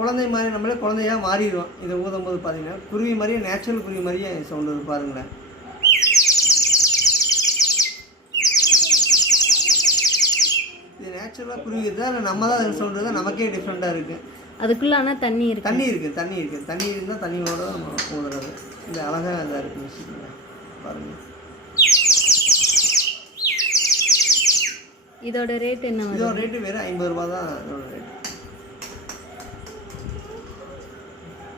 குழந்தை மாதிரி நம்மளே குழந்தையாக மாறிடுவோம். இதை ஊதும் போது பார்த்தீங்கன்னா குருவி மாதிரியே, நேச்சுரல் குருவி மாதிரியே சவுண்டு வருது பாருங்களேன். இது நேச்சுரலாக குருவி தான், நம்ம தான் அது சவுண்டு தான் நமக்கே டிஃப்ரெண்ட்டாக இருக்குது. அதுக்குள்ளே ஆனால் தண்ணி இருக்குது. தண்ணி இருந்தால் தண்ணியோட நம்ம ஊதுறது. இந்த அழகாக இதாக இருக்குது வச்சுக்கோங்க பாருங்கள். இதோட ரேட் என்ன? இதோட ரேட்டு வேறு 50 ரூபா தான் இதோட ரேட்டு.